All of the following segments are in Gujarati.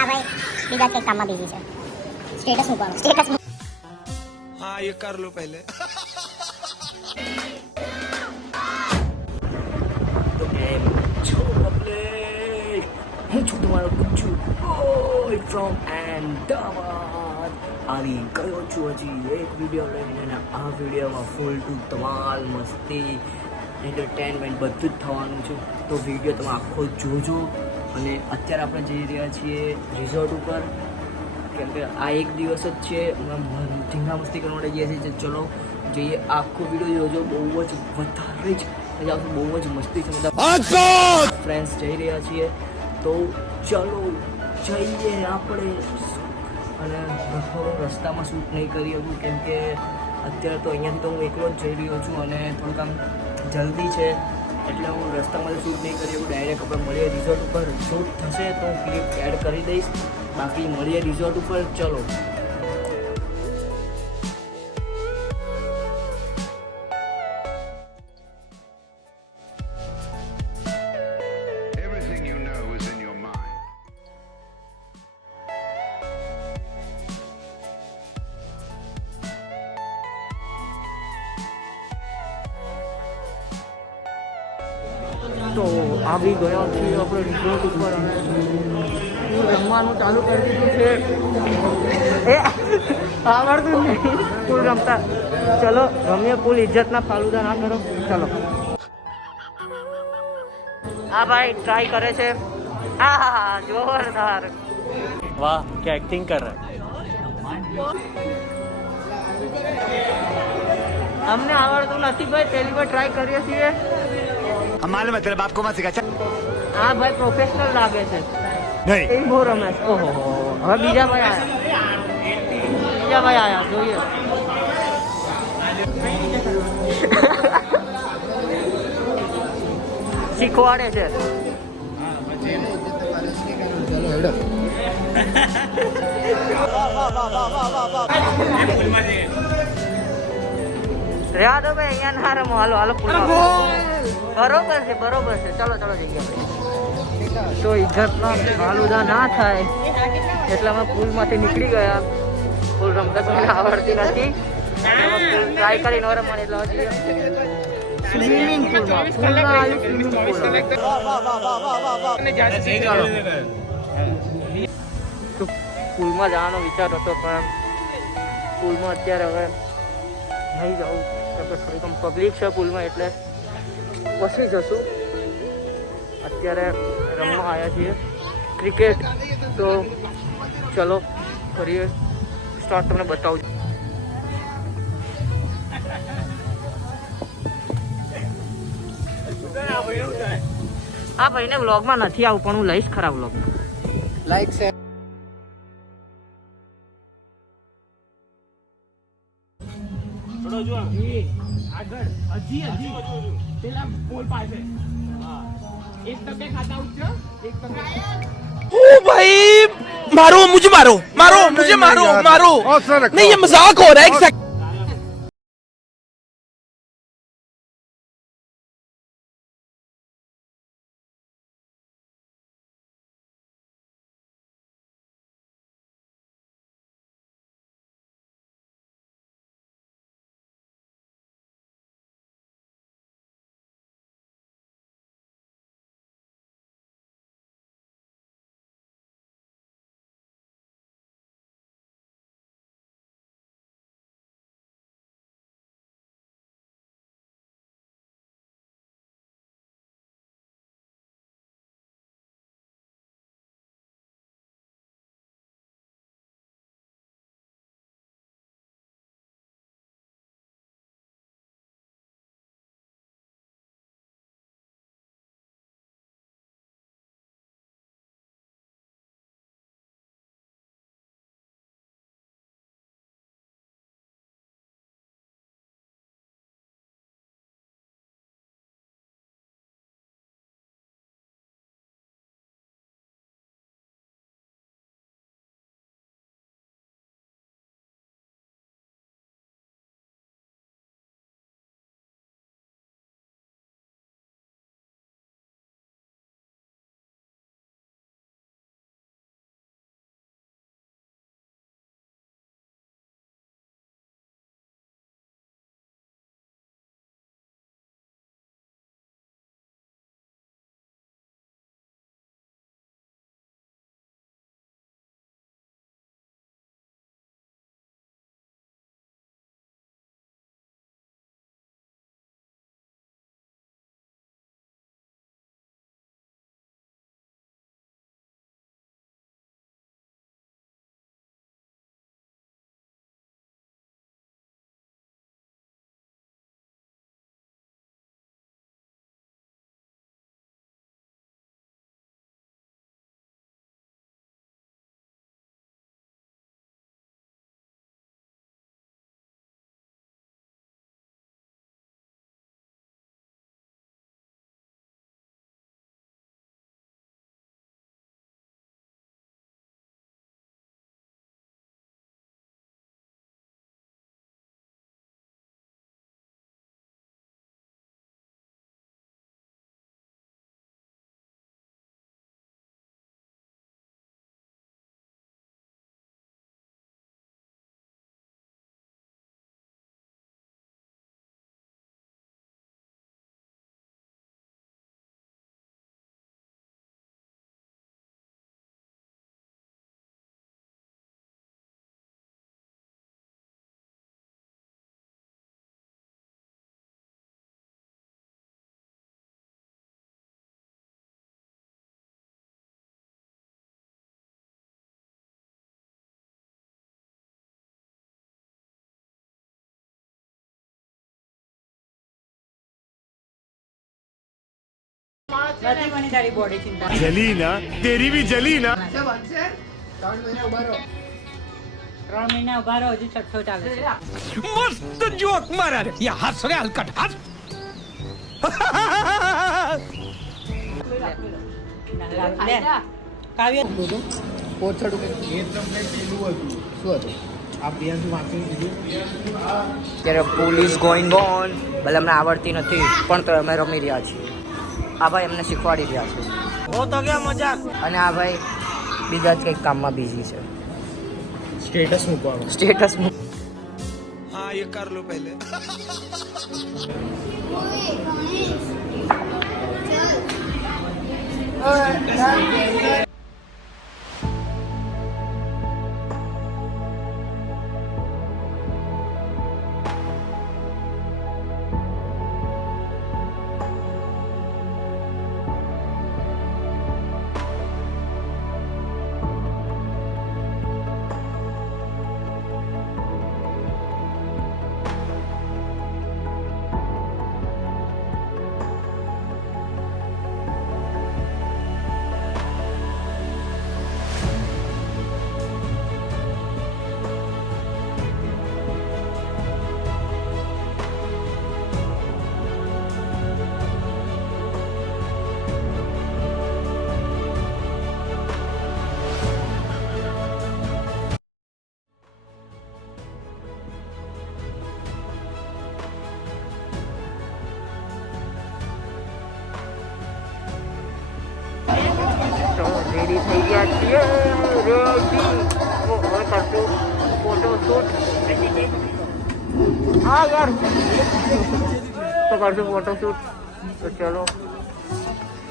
આ ભાઈ બીજા કંઈક કામમાં બિઝી છે. સ્ટેટસ મૂકવાનું. સ્ટેટસ. हाँ ये कर लो पहले. તો કેમ છો પબ્લિક? હું છું તમારો ગુચ્છુ બોય ફ્રોમ અમદાવાદ. આવી ગયો છું હજી એક વિડીયો લઈને, અને આ વિડીયોમાં ફૂલ ટુ ધમાલ મસ્તી એન્ટરટેનમેન્ટ બધું જ થવાનું છે. તો વિડીયો તમે આખો જોજો. અને અત્યારે આપણે જઈ રહ્યા છીએ રિઝોર્ટ ઉપર, કેમ કે આ એક દિવસ જ છે. ધીંગા મસ્તી કરવા માટે ગયા છીએ. ચલો જઈએ, આખો વિડીયો જોજો. બહુ જ વધારે જ મજા આવશે, બહુ જ મસ્તી છે. બધા ફ્રેન્ડ્સ જઈ રહ્યા છીએ, તો ચલો જઈએ આપણે. અને રસ્તામાં શૂટ નહીં કરી શકું, કેમ કે અત્યારે તો અહીંયાથી તો હું એકલો જ જઈ રહ્યો છું, અને થોડુંક આમ જલ્દી છે, એટલે હું રસ્તામાં શૂટ નહીં કરી શકું. ડાયરેક્ટ આપણે મળીએ રિઝોર્ટ ઉપર. શૂટ થશે તો હું ક્લિપ એડ કરી દઈશ. બાકી મળીએ રિઝોર્ટ ઉપર. ચલો. Everything you know is in your mind. તો આવી ગયા છીએ આપણે રિઝોર્ટ ઉપર, અને રમવાનું ચાલુ કરી દીધું છે. એ આવડતું નહીં ફૂલ રમતા. ચલો રમીએ. ફૂલ ઇજ્જતના ફાલુદા ના કરો. ચલો. હા ભાઈ ટ્રાય કરે છે. હા જોરદાર. वाह क्या एक्टिंग कर रहा है. અમને આવડતું નથી ભાઈ, પહેલી વાર ટ્રાય કરીએ છીએ. हम मालूम है तेरे बाप को मत सिखा. હા ભાઈ પ્રોફેશનલ લાગે છે. नहीं એ બહુ રમે છે. ઓહો હવે બીજા ભાઈ આયા જોઈએ. શીખવાડે છે. રહ્યા દો ભાઈ, અહીંયા ના રમો. હાલો હાલો. બરોબર છે બરોબર છે. ચલો ચલો જઈએ ભાઈ. તો ઇજ્જતનો ફાલુદા ના થાય એટલે અમે પુલમાંથી નીકળી ગયા. પુલ રમતા તો મને આવડતી નથી. પુલ ટ્રાય કરીને રમવાની, એટલે સ્વિમિંગ પુલમાં સ્વિમિંગ પુલ. તો પુલમાં જવાનો વિચાર હતો, પણ પુલમાં અત્યારે હવે નહીં જવું, થોડીક પબ્લિક છે પુલમાં, એટલે પછી જશું. અત્યારે રમવા આવ્યા છીએ ક્રિકેટ. તો ચલો કરીએ સ્ટાર્ટ. તમને બતાવું. આ ભાઈને વ્લોગમાં નથી આવું, પણ હું લઈશ ખરા વ્લોગમાં. લાઈક છે. ओ भाई मारो मुझे, मारो मारो मुझे, मारो मारो. नहीं ये मजाक हो रहा है. एक सेकंड. નથી બની તારી બોડી ચિંતા जली ना तेरी भी जली ना 3 મહિના ઉભા રહો હજુ છઠ્ઠો ચાલે છે मस्त जोक मारा रे या हंस रे हलकट हंस લે કાવ્ય ત્યારે પોલીસ ગોઈંગ ઓન ભલે અમને આવડતી નથી પણ તો અમે રમી રહ્યા છીએ આ ભાઈ અમને શીખવાડી રહ્યા છે वो तो क्या मजाक અને આ ભાઈ બીજા જ કંઈક કામમાં બિઝી છે स्टेटस મૂકવાનો સ્ટેટસ हाँ ये कर लो पहले રેડી થઈ ગયા છીએ રેડી હવે કરશું ફોટોશૂટ હા યાર તો કરશું ફોટોશૂટ તો ચલો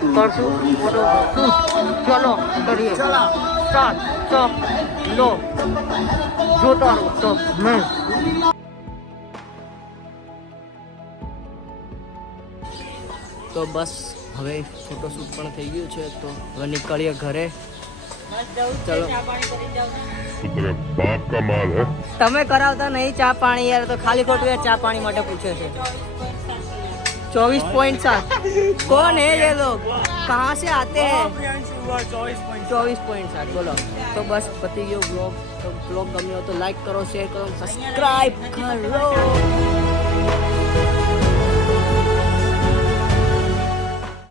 કરશું ફોટોશૂટ ચલો કરીએ સ્ટાર્ટ તો લો જોતા રહો તો મેં તો બસ હવે ફોટોશૂટ પણ થઈ ગયું છે તો હવે નીકળીએ ઘરે ચલો तेरे बाप का माल है તમે કરાવતા નહીં ચા પાણી યાર તો ખાલી ખોટું યાર ચા પાણી માટે પૂછે છે 24.7 कौन है ये लोग कहाँ से आते हैं 24.7 बोलो तो बस पति गयो ब्लॉग तो ब्लॉग गम्યો તો લાઈક કરો શેર કરો સબસ્ક્રાઇબ કરો